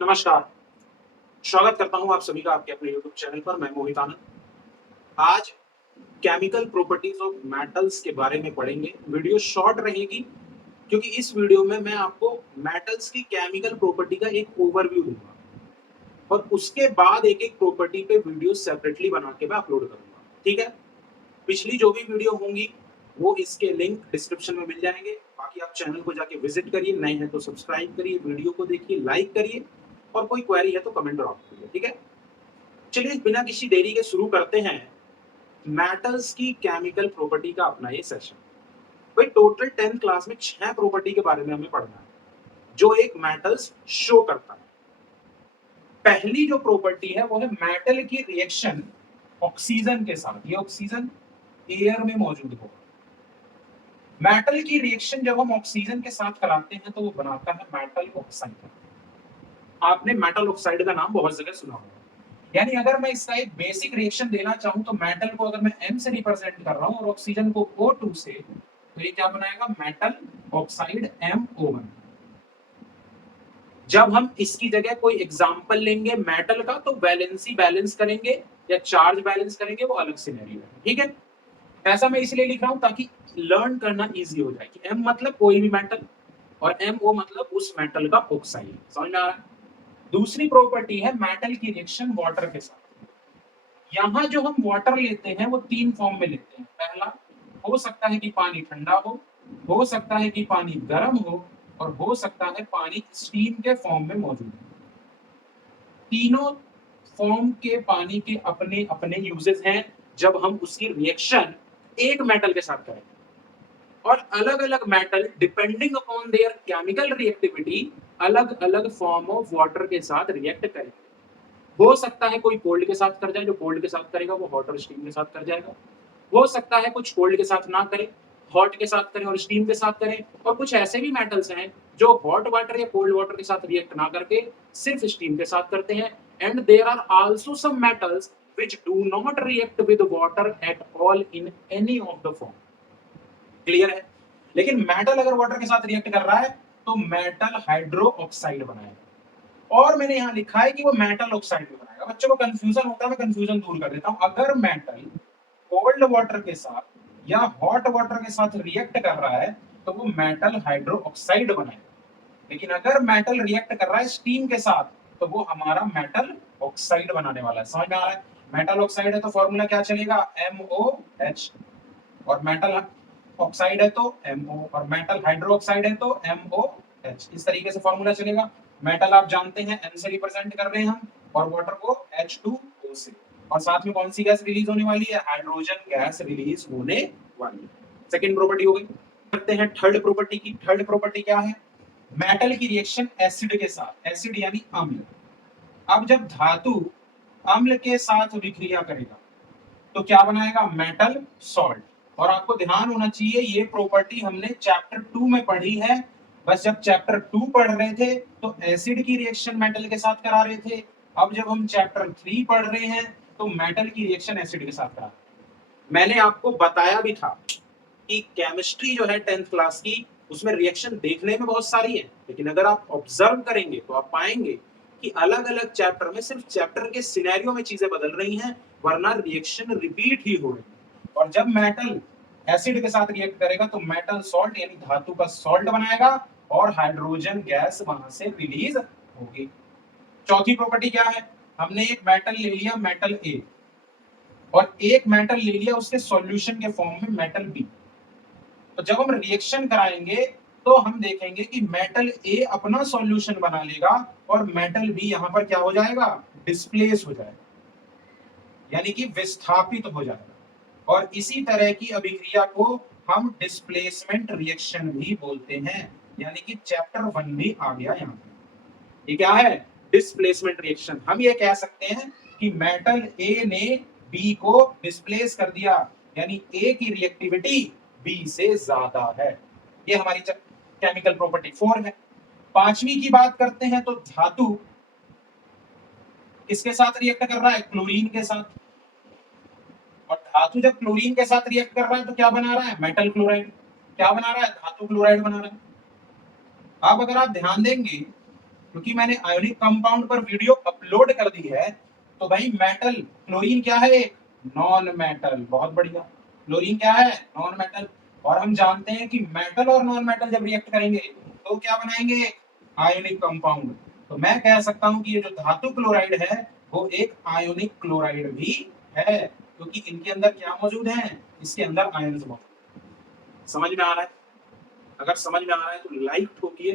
नमस्कार, स्वागत करता हूँ आप सभी का आपके अपने यूट्यूब चैनल पर। मैं मोहित आनंद। आज केमिकल प्रॉपर्टीज ऑफ मेटल्स के बारे में पढ़ेंगे। वीडियो शॉर्ट रहेगी क्योंकि इस वीडियो में मैं आपको मेटल्स की केमिकल प्रॉपर्टी का एक ओवरव्यू दूंगा और उसके बाद एक एक प्रॉपर्टी पे वीडियो सेपरेटली बना के मैं अपलोड करूंगा। ठीक है, पिछली जो भी वीडियो होंगी वो इसके लिंक डिस्क्रिप्शन में मिल जाएंगे। बाकी आप चैनल को जाके विजिट करिए, नए हैं तो सब्सक्राइब करिए, वीडियो को देखिए, लाइक करिए और कोई क्वेरी है तो कमेंट ड्रॉप करिए। ठीक है, चलिए बिना किसी देरी के शुरू करते हैं मेटल्स की केमिकल प्रॉपर्टी का अपना ये सेशन। भाई टोटल 10th क्लास में 6 प्रॉपर्टी के बारे में हमें पढ़ना है जो एक मेटल्स शो करता है। पहली जो प्रॉपर्टी है वो है मेटल की रिएक्शन ऑक्सीजन के साथ। ये ऑक्सीजन एयर में मौजूद होगा। मेटल की रिएक्शन जब हम ऑक्सीजन के साथ कराते हैं तो वो बनाता है मेटल ऑक्साइड। आपने मेटल ऑक्साइड का नाम बहुत जगह सुना होगा। यानी अगर मैं इसका एक बेसिक रिएक्शन देना चाहूं तो मेटल को अगर मैं M से रिप्रेजेंट कर रहा हूं और ऑक्सीजन को O2 से, तो ये क्या बनाएगा? Metal oxide MO1। जब हम इसकी जगह कोई एग्जांपल लेंगे मेटल का तो वैलेंसी बैलेंस करेंगे या चार्ज बैलेंस करेंगे, वो अलग सिनेरियो है। ठीक है, ऐसा मैं इसलिए लिख रहा हूं ताकि लर्न करना इजी हो जाए कि M मतलब कोई भी मेटल और MO मतलब उस मेटल का ऑक्साइड। समझ में आ रहा है? दूसरी प्रॉपर्टी है मेटल की रिएक्शन वाटर के साथ। यहां जो हम वाटर लेते हैं वो 3 फॉर्म में लेते हैं। पहला, हो सकता है कि पानी ठंडा हो सकता है कि पानी गर्म हो और हो सकता है पानी स्टीम के फॉर्म में मौजूद हो। तीनों फॉर्म के पानी के अपने अपने यूजेस हैं जब हम उसकी रिएक्शन एक मेटल के साथ करें, और अलग अलग metal depending upon their chemical reactivity अलग अलग फॉर्म ऑफ वाटर के साथ रिएक्ट करेंगे। हो सकता है कोई कोल्ड के साथ कर जाए, जो कोल्ड के साथ करेगा वो हॉट और स्टीम के साथ कर जाएगा। हो सकता है कुछ कोल्ड के साथ ना करे, हॉट के साथ करें और स्टीम के साथ करें। और कुछ ऐसे भी मेटल्स हैं जो हॉट वाटर या कोल्ड वाटर के साथ रिएक्ट ना करके सिर्फ स्टीम के साथ करते हैं। And there are also some metals which do not react with water at all in any of the form। Clear है? लेकिन मेटल अगर वाटर के साथ रिएक्ट कर रहा है तो मेटल हाइड्रो ऑक्साइड बनाएगा। और मैंने यहां लिखा है कि वो मेटल ऑक्साइड भी बनाएगा। बच्चों को कंफ्यूजन होता है, मैं कंफ्यूजन दूर कर देता हूं। अगर मेटल कोल्ड वाटर के साथ या हॉट वाटर के साथ रिएक्ट कर रहा है तो वो मेटल हाइड्रो ऑक्साइड बनाएगा। लेकिन अगर मेटल रिएक्ट कर रहा है स्टीम के साथ तो वो हमारा मेटल ऑक्साइड बनाने वाला है। समझ में आ रहा है? मेटल ऑक्साइड है तो फॉर्मूला क्या चलेगा? MOH। और मेटल ऑक्साइड है तो MO, और मेटल हाइड्रो ऑक्साइड है तो MOH। इस तरीके से फॉर्मूला चलेगा। मेटल आप जानते हैं M से रिप्रेजेंट कर रहे हैं हम, और वाटर को H2O से। और साथ में कौन सी गैस रिलीज होने वाली है? हाइड्रोजन गैस रिलीज होने वाली है। सेकंड प्रॉपर्टी हो गई। करते हैं थर्ड प्रॉपर्टी की। थर्ड प्रॉपर्टी क्या है? मेटल की रिएक्शन एसिड के साथ। एसिड यानी अम्ल। अब जब धातु अम्ल के साथ विक्रिया करेगा तो क्या बनाएगा? Metal salt. और आपको ध्यान होना चाहिए ये प्रॉपर्टी हमने चैप्टर 2 में पढ़ी है। बस जब चैप्टर 2 पढ़ रहे थे तो एसिड की रिएक्शन मेटल के साथ करा रहे थे। अब जब हम चैप्टर 3 पढ़ रहे हैं तो मेटल की रिएक्शन एसिड के साथ करा रहे हैं। मैंने आपको बताया भी था कि केमिस्ट्री जो है 10th क्लास की, उसमें रिएक्शन देखने में बहुत सारी है, लेकिन अगर आप ऑब्जर्व करेंगे तो आप पाएंगे कि अलग अलग चैप्टर में सिर्फ चैप्टर के सिनेरियो में चीजें बदल रही हैं, वरना रिएक्शन रिपीट ही हो रही है। और जब मेटल एसिड के साथ रिएक्ट करेगा तो मेटल सॉल्ट यानी धातु का सॉल्ट बनाएगा और हाइड्रोजन गैस वहां से रिलीज होगी। चौथी प्रॉपर्टी क्या है? हमने एक मेटल ले लिया, मेटल ए, और एक मेटल ले लिया उसके सॉल्यूशन के फॉर्म में, मेटल बी। तो जब हम रिएक्शन कराएंगे तो हम देखेंगे कि मेटल ए अपना सॉल्यूशन बना लेगा और मेटल बी यहां पर क्या हो जाएगा? डिस्प्लेस हो जाएगा, यानी कि विस्थापित हो जाएगा। और इसी तरह की अभिक्रिया को हम डिस्प्लेसमेंट रिएक्शन भी बोलते हैं। यानी कि चैप्टर 1 भी आ गया यहां पे। ये क्या है? Displacement reaction. हम ये कह सकते हैं कि मेटल ए ने बी को डिस्प्लेस कर दिया, यानी ए की रिएक्टिविटी बी से ज्यादा है। ये हमारी केमिकल प्रॉपर्टी 4 है। पांचवी की बात करते हैं तो धातु किसके साथ रिएक्ट कर रहा है? क्लोरीन के साथ। और धातु जब क्लोरीन के साथ रिएक्ट कर रहा है तो क्या बना रहा है? Metal chloride. क्या बना रहा है? धातु क्लोराइड बना रहा है। अब अगर आप ध्यान देंगे क्योंकि मैंने आयोनिक कंपाउंड पर वीडियो अपलोड कर दी है, तो भाई मेटल क्लोरीन क्या है, नॉन मेटल। बहुत बढ़िया, क्लोरीन क्या है, नॉन मेटल। और हम जानते हैं कि मेटल और नॉन मेटल जब रिएक्ट करेंगे तो क्या बनाएंगे, आयोनिक कंपाउंड। तो मैं कह सकता हूं कि ये जो धातु क्लोराइड है वो एक आयोनिक क्लोराइड भी है, क्योंकि इनके अंदर क्या मौजूद है, इसके अंदर आयंस मौजूद। समझ में आ रहा है? अगर समझ में आ रहा है तो लाइक ठोकिए,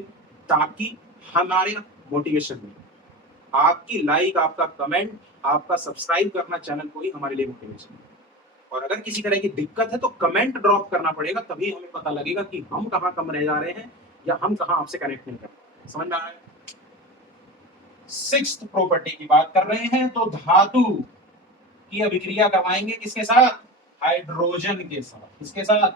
ताकि हमारे मोटिवेशन में आपकी लाइक, आपका कमेंट, आपका सब्सक्राइब करना चैनल को ही हमारे लिए मोटिवेशन है। और अगर किसी तरह की दिक्कत है तो कमेंट ड्रॉप करना पड़ेगा, तभी हमें पता लगेगा कि हम कहाँ कम रह जा रहे हैं या हम कहाँ आपसे कनेक्ट नहीं कर रहे। समझ में आ रहा है? सिक्स्थ प्रॉपर्टी की बात कर रहे हैं, तो धातु की अभिक्रिया करवाएंगे किसके साथ, हाइड्रोजन के साथ। किसके साथ,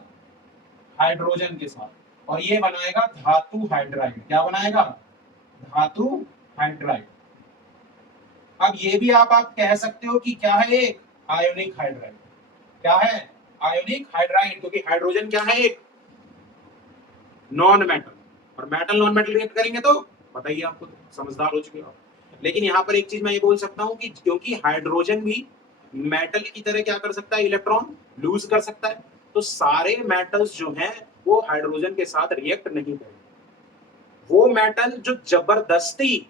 हाइड्रोजन के साथ। और ये बनाएगा धातु हाइड्राइड। क्या बनाएगा, धातु हाइड्राइड। अब ये भी आप कह सकते हो कि क्या है, एक आयोनिक हाइड्राइड। क्या है, आयोनिक हाइड्राइड, क्योंकि हाइड्रोजन क्या है, एक नॉन मेटल। और मेटल नॉन मेटल रिएक्ट करेंगे तो बताइए, आपको समझदार हो चुके हो। लेकिन यहाँ पर एक चीज मैं ये बोल सकता हूँ कि क्योंकि हाइड्रोजन भी मेटल की तरह क्या कर सकता है, इलेक्ट्रॉन लूज कर सकता है, तो सारे मेटल्स जो हैं वो हाइड्रोजन के साथ रिएक्ट नहीं करेंगे। वो मेटल जो जबरदस्ती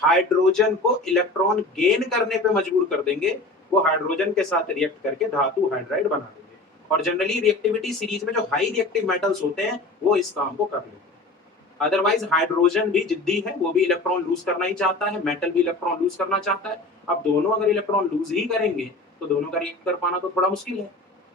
हाइड्रोजन को इलेक्ट्रॉन गेन करने पे मजबूर कर देंगे, वो हाइड्रोजन के साथ रिएक्ट करके धातु हाइड्राइड बना देंगे। और जनरली रिएक्टिविटी सीरीज में जो हाई रिएक्टिव मेटल्स होते हैं वो इस काम को कर लेते हैं। अदरवाइज हाइड्रोजन भी जिद्दी है, वो भी इलेक्ट्रॉन लूज करना ही चाहता है, मेटल भी इलेक्ट्रॉन लूज करना चाहता है। अब दोनों अगर इलेक्ट्रॉन लूज ही करेंगे तो दोनों का रिएक्ट कर पाना तो थोड़ा मुश्किल है।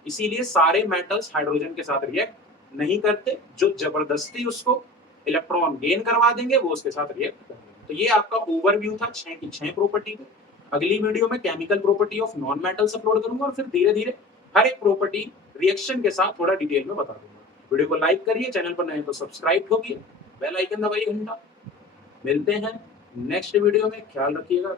इसीलिए सारे मेटल्स हाइड्रोजन के साथ रिएक्ट नहीं करते, जो जबरदस्ती उसको इलेक्ट्रॉन गेन करवा देंगे वो उसके साथ रिएक्ट करेंगे। तो ये आपका ओवरव्यू था 6 की 6 प्रॉपर्टी पे। अगली वीडियो में chemical property of non metals upload करूंगा और फिर धीरे धीरे हर एक प्रॉपर्टी रिएक्शन के साथ थोड़ा डिटेल में बता दूंगा। वीडियो को लाइक करिए, चैनल पर नए तो सब्सक्राइब ठोकिए, बेल आइकन दबाइए घंटा। मिलते हैं नेक्स्ट वीडियो में, ख्याल रखिएगा।